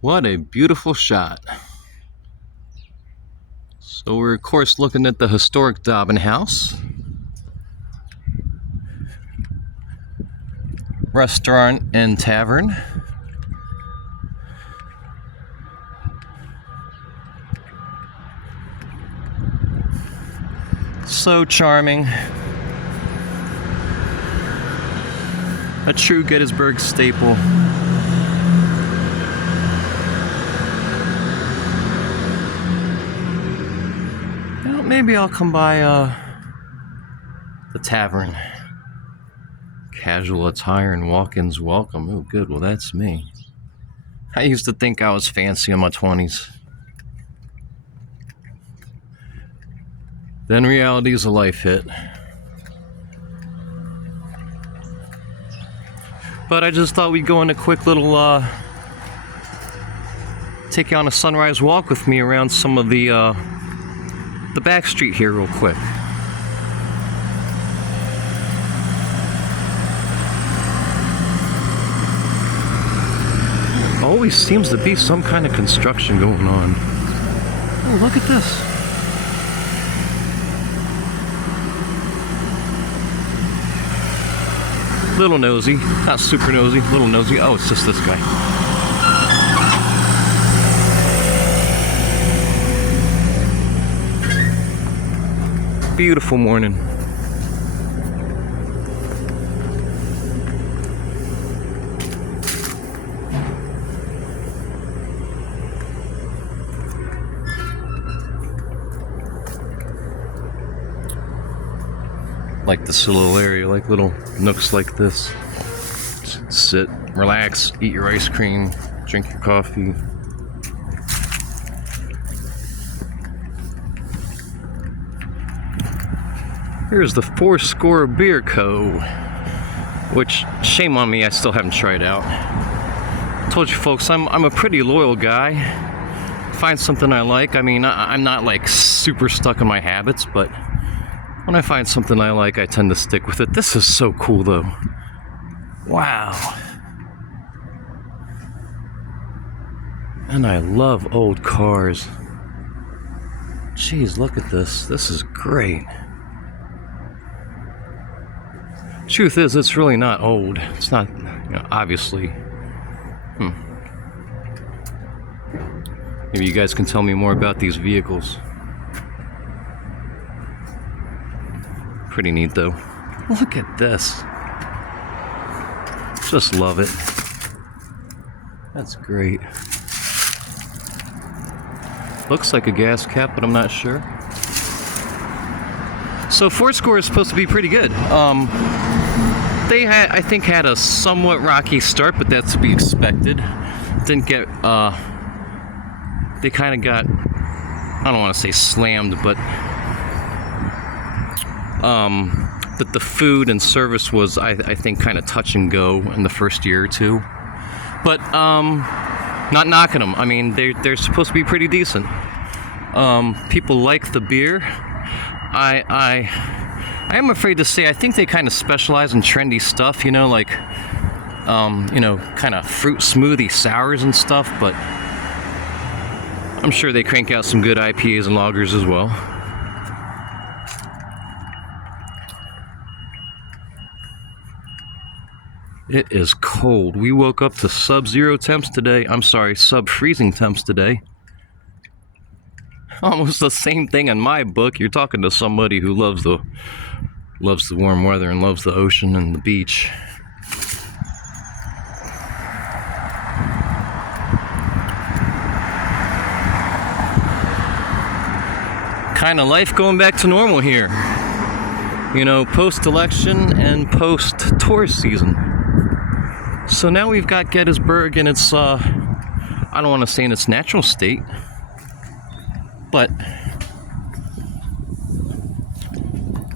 What a beautiful shot. So we're of course looking at the historic Dobbin House. Restaurant and tavern. So charming. A true Gettysburg staple. Well, maybe I'll come by the tavern. Casual attire and walk-ins welcome. Oh, good. Well, that's me. I used to think I was fancy in my 20s. Then reality's a life hit. But I just thought we'd go on a quick little, take you on a sunrise walk with me around some of the back street here real quick. Always seems to be some kind of construction going on. Oh, look at this. Little nosy, not super nosy, little nosy. Oh, it's just this guy. Beautiful morning. Like this little area, like little nooks like this. Sit, relax, eat your ice cream, drink your coffee. Here's the Fourscore Beer Co., which, shame on me, I still haven't tried out. Told you folks, I'm a pretty loyal guy. Find something I like. I mean, I'm not like super stuck in my habits, but when I find something I like, I tend to stick with it. This is so cool, though. Wow. And I love old cars. Jeez, look at this. This is great. Truth is, it's really not old. It's not, obviously. Maybe you guys can tell me more about these vehicles. Pretty neat, though. Look at this. Just love it. That's great. Looks like a gas cap, but I'm not sure. So Fourscore is supposed to be pretty good. They had, I think, had a somewhat rocky start, but that's to be expected. Didn't get, they kind of got, I don't want to say slammed, but the food and service was, I think, kind of touch and go in the first year or two. But not knocking them. I mean, they're supposed to be pretty decent. People like the beer. I am afraid to say I think they kind of specialize in trendy stuff, like kind of fruit smoothie sours and stuff. But I'm sure they crank out some good IPAs and lagers as well. It is cold. We woke up to sub-zero temps today. I'm sorry, sub-freezing temps today. Almost the same thing in my book. You're talking to somebody who loves the warm weather and loves the ocean and the beach. Kind of life going back to normal here. Post-election and post-tourist season. So now we've got Gettysburg in its, I don't want to say in its natural state, but,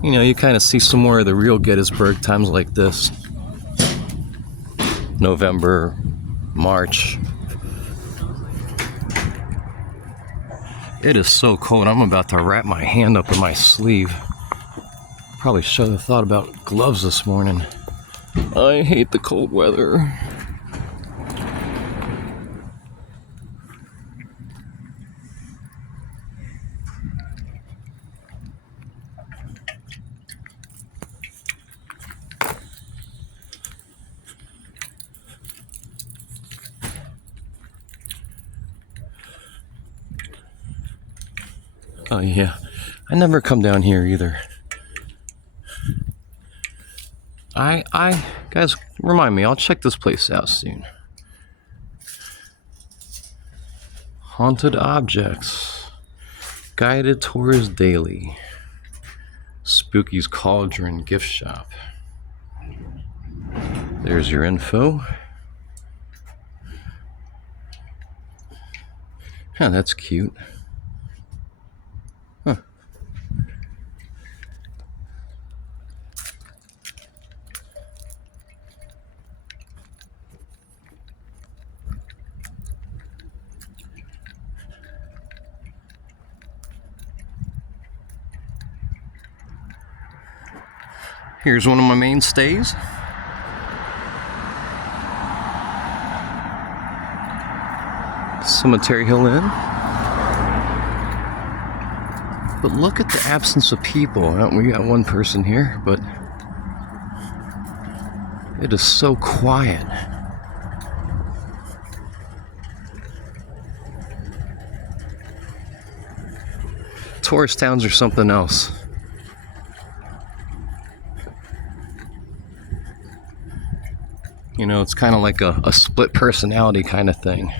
you kind of see some more of the real Gettysburg times like this. November, March. It is so cold, I'm about to wrap my hand up in my sleeve. Probably should have thought about gloves this morning. I hate the cold weather. Oh yeah, I never come down here either. Guys, remind me, I'll check this place out soon. Haunted objects. Guided tours daily. Spooky's Cauldron gift shop. There's your info. Huh, that's cute. Huh. Here's one of my mainstays. Cemetery Hill Inn. But look at the absence of people. We got one person here, but it is so quiet. Tourist towns are something else. You know, it's kind of like a split personality kind of thing.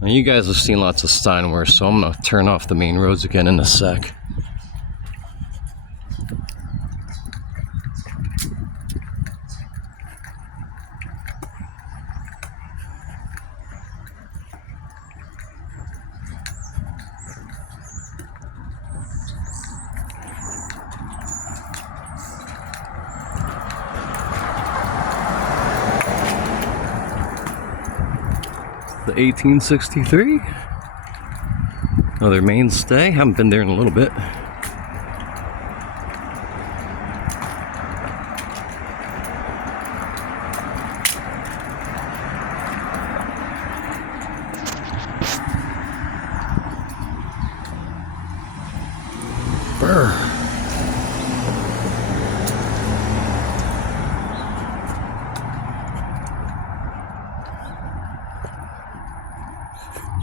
Now, you guys have seen lots of Steinway, so I'm going to turn off the main roads again in a sec. The 1863, another mainstay. Haven't been there in a little bit. Brr.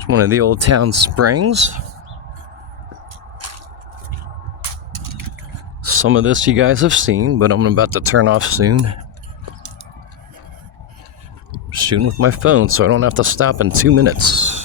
One of the old town springs. Some of this you guys have seen, but I'm about to turn off soon. I'm shooting with my phone so I don't have to stop in 2 minutes.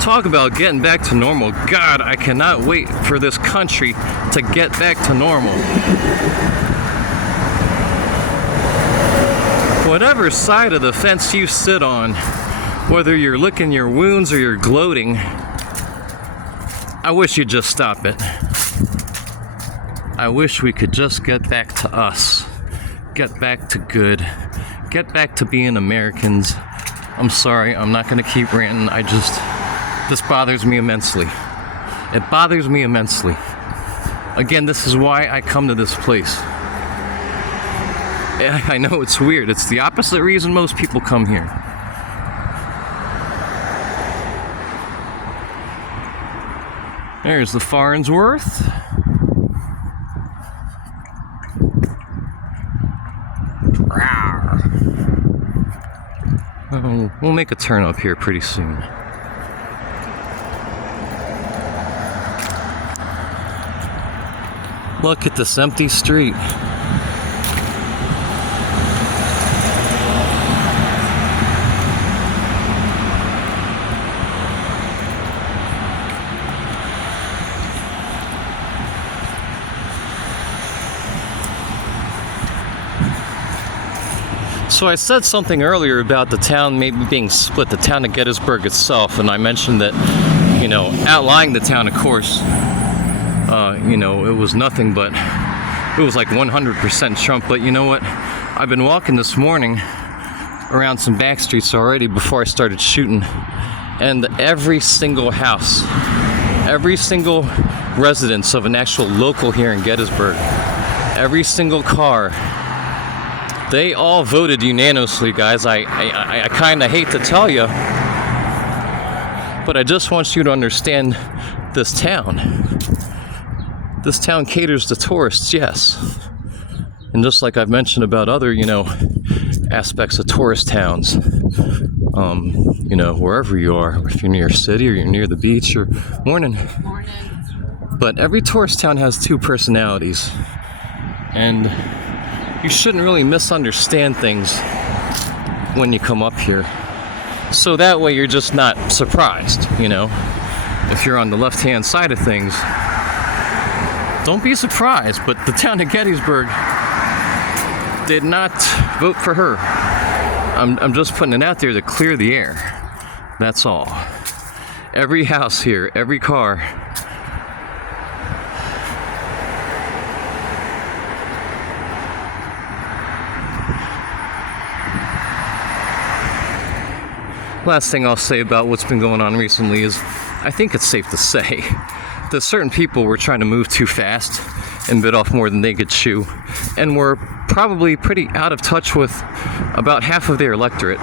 Talk about getting back to normal. God, I cannot wait for this country to get back to normal. Whatever side of the fence you sit on, whether you're licking your wounds or you're gloating, I wish you'd just stop it. I wish we could just get back to us. Get back to good. Get back to being Americans. I'm sorry, I'm not gonna keep ranting. This bothers me immensely. It bothers me immensely. Again, this is why I come to this place. I know it's weird. It's the opposite reason most people come here. There's the Farnsworth. Oh, we'll make a turn up here pretty soon. Look at this empty street. So I said something earlier about the town maybe being split, the town of Gettysburg itself, and I mentioned that, you know, outlying the town, of course, you know, it was nothing but, it was like 100% Trump. But you know what? I've been walking this morning around some back streets already before I started shooting, and every single house, every single residence of an actual local here in Gettysburg Every single car. They all voted unanimously, guys. I kind of hate to tell you, but I just want you to understand this town. This town caters to tourists, yes. And just like I've mentioned about other, aspects of tourist towns, wherever you are, if you're near a city or you're near the beach or morning. But every tourist town has two personalities. And you shouldn't really misunderstand things when you come up here. So that way you're just not surprised, If you're on the left-hand side of things, don't be surprised, but the town of Gettysburg did not vote for her. I'm just putting it out there to clear the air. That's all. Every house here, every car. Last thing I'll say about what's been going on recently is I think it's safe to say that certain people were trying to move too fast and bit off more than they could chew, and were probably pretty out of touch with about half of their electorate.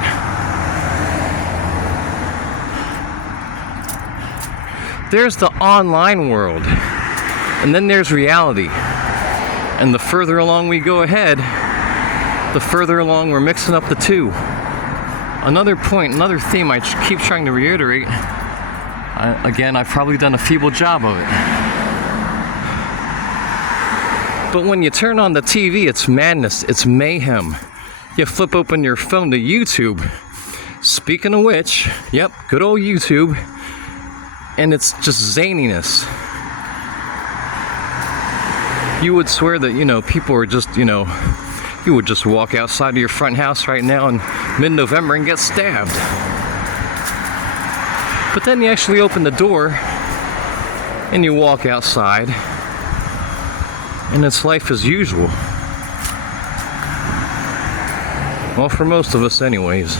There's the online world, and then there's reality. And the further along we go ahead, the further along we're mixing up the two. Another point, another theme I keep trying to reiterate, again, I've probably done a feeble job of it. But when you turn on the TV, it's madness, it's mayhem. You flip open your phone to YouTube. Speaking of which, yep, good old YouTube. And it's just zaniness. You would swear that, people are just, you would just walk outside of your front house right now in mid-November and get stabbed. But then you actually open the door and you walk outside and it's life as usual. Well, for most of us anyways.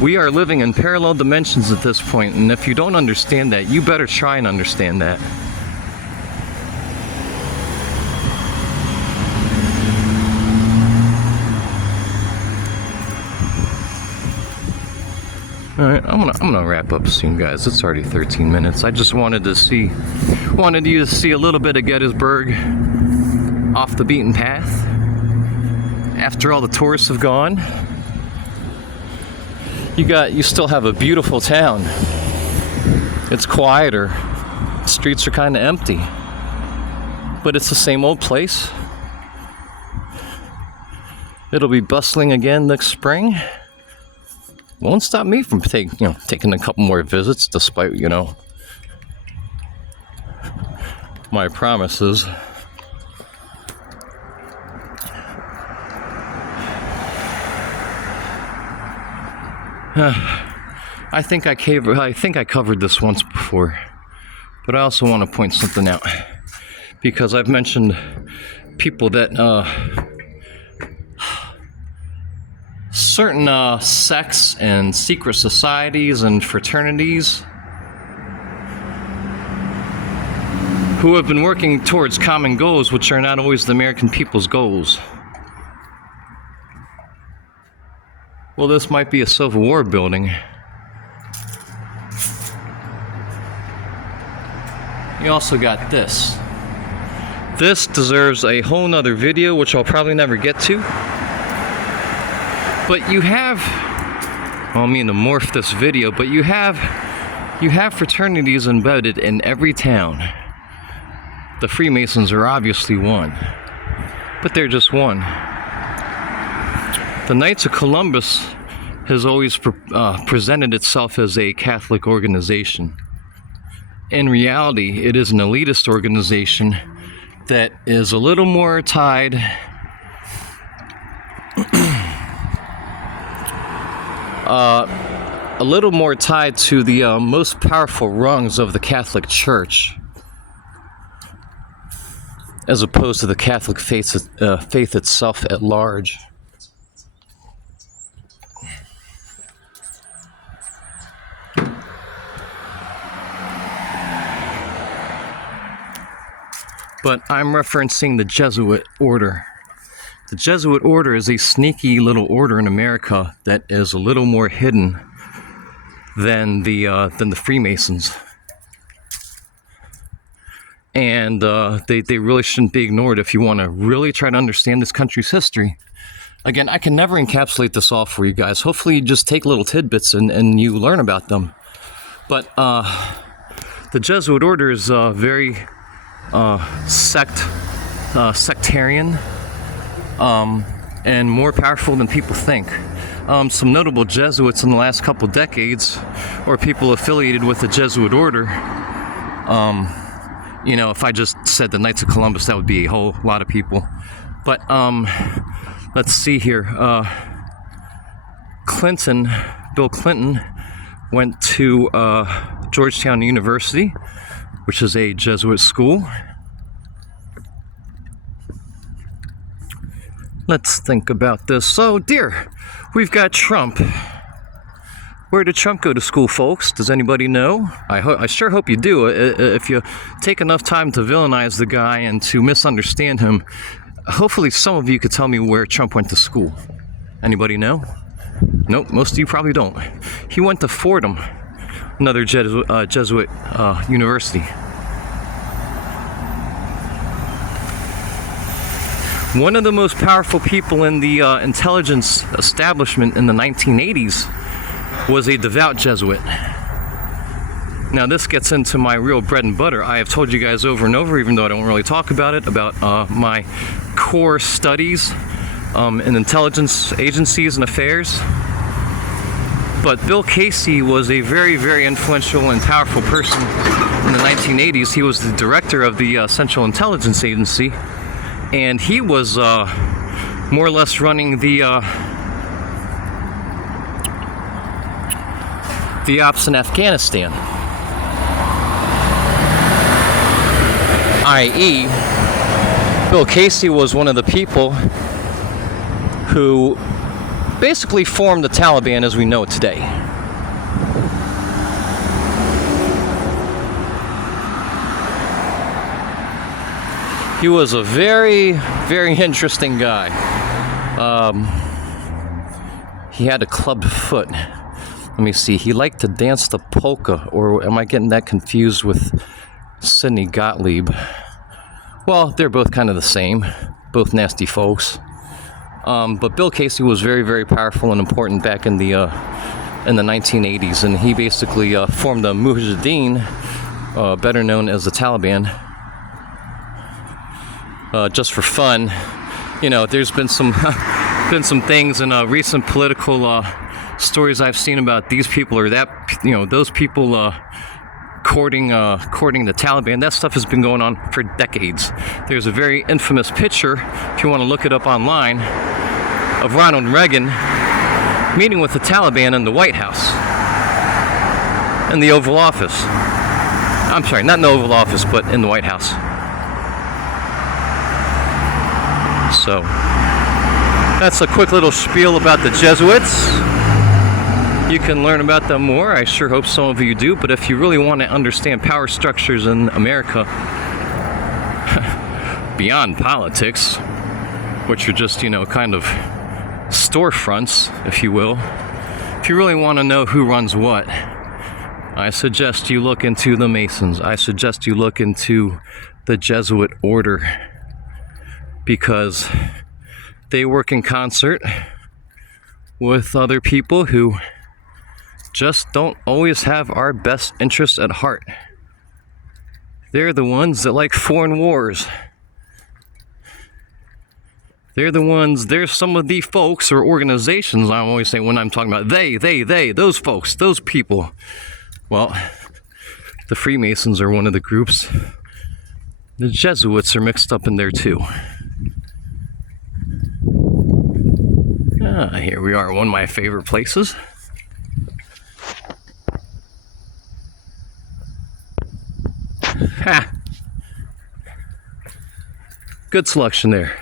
We are living in parallel dimensions at this point, and if you don't understand that, you better try and understand that. All right, I'm gonna wrap up soon, guys. It's already 13 minutes. I just wanted you to see a little bit of Gettysburg off the beaten path after all the tourists have gone. You still have a beautiful town. It's quieter. Streets are kind of empty, but it's the same old place. It'll be bustling again next spring. Won't stop me from taking a couple more visits, despite my promises. I think I covered this once before, but I also want to point something out, because I've mentioned people that certain sects and secret societies and fraternities who have been working towards common goals, which are not always the American people's goals. Well, this might be a Civil War building. You also got this. This deserves a whole nother video, which I'll probably never get to. But you have, well, I don't mean to morph this video, but you have fraternities embedded in every town. The Freemasons are obviously one, but they're just one. The Knights of Columbus has always presented itself as a Catholic organization. In reality, it is an elitist organization that is a little more tied to the most powerful rungs of the Catholic Church, as opposed to the Catholic faith itself at large. but I'm referencing the Jesuit order. The Jesuit order is a sneaky little order in America that is a little more hidden than the Freemasons. And they really shouldn't be ignored if you want to really try to understand this country's history. Again, I can never encapsulate this all for you guys. Hopefully you just take little tidbits and you learn about them. But the Jesuit order is very sectarian and more powerful than people think. Some notable Jesuits in the last couple decades, or people affiliated with the Jesuit order, you know, if I just said the Knights of Columbus, that would be a whole lot of people. But let's see here. Bill Clinton went to Georgetown University, which is a Jesuit school. Let's think about this. So, dear, we've got Trump. Where did Trump go to school, folks? Does anybody know? I sure hope you do. If you take enough time to villainize the guy and to misunderstand him, hopefully some of you could tell me where Trump went to school. Anybody know? Nope, most of you probably don't. He went to Fordham, another Jesuit university. One of the most powerful people in the intelligence establishment in the 1980s was a devout Jesuit. Now this gets into my real bread and butter. I have told you guys over and over, even though I don't really talk about it, about my core studies in intelligence agencies and affairs. But Bill Casey was a very, very influential and powerful person in the 1980s. He was the director of the Central Intelligence Agency, and he was more or less running the ops in Afghanistan, i.e., Bill Casey was one of the people who basically formed the Taliban as we know it today. He was a very, very interesting guy. He had a clubbed foot. Let me see, he liked to dance the polka, or am I getting that confused with Sidney Gottlieb? Well, they're both kind of the same, both nasty folks. But Bill Casey was very, very powerful and important back in the 1980s, and he basically formed the Mujahideen, better known as the Taliban, just for fun. You know, there's been some things in recent political stories I've seen about these people or that, you know, those people courting the Taliban. That stuff has been going on for decades. There's a very infamous picture, if you want to look it up online, of Ronald Reagan meeting with the Taliban in the White House, in the Oval Office. I'm sorry, not in the Oval Office, but in the White House. So, that's a quick little spiel about the Jesuits. You can learn about them more. I sure hope some of you do. But if you really want to understand power structures in America, beyond politics, which are just, you know, kind of storefronts, if you will, if you really want to know who runs what, I suggest you look into the Masons. I suggest you look into the Jesuit order, because they work in concert with other people who just don't always have our best interests at heart. They're the ones that like foreign wars. They're some of the folks or organizations, I always say when I'm talking about they, those folks, those people. Well, the Freemasons are one of the groups. The Jesuits are mixed up in there too. Here we are, one of my favorite places. Ha! Good selection there.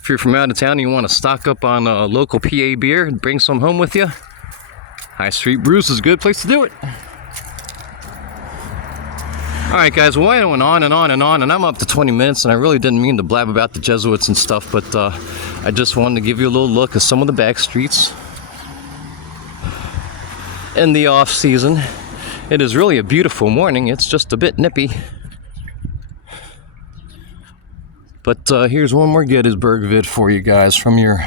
If you're from out of town and you want to stock up on local PA beer and bring some home with you, High Street Brews is a good place to do it. Alright guys, well I went on and on and on, and I'm up to 20 minutes, and I really didn't mean to blab about the Jesuits and stuff, but I just wanted to give you a little look at some of the back streets in the off season. It is really a beautiful morning, it's just a bit nippy. But here's one more Gettysburg vid for you guys from your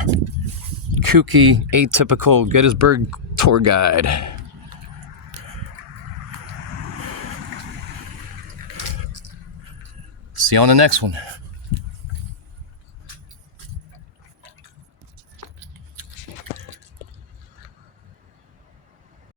kooky, atypical Gettysburg tour guide. See you on the next one.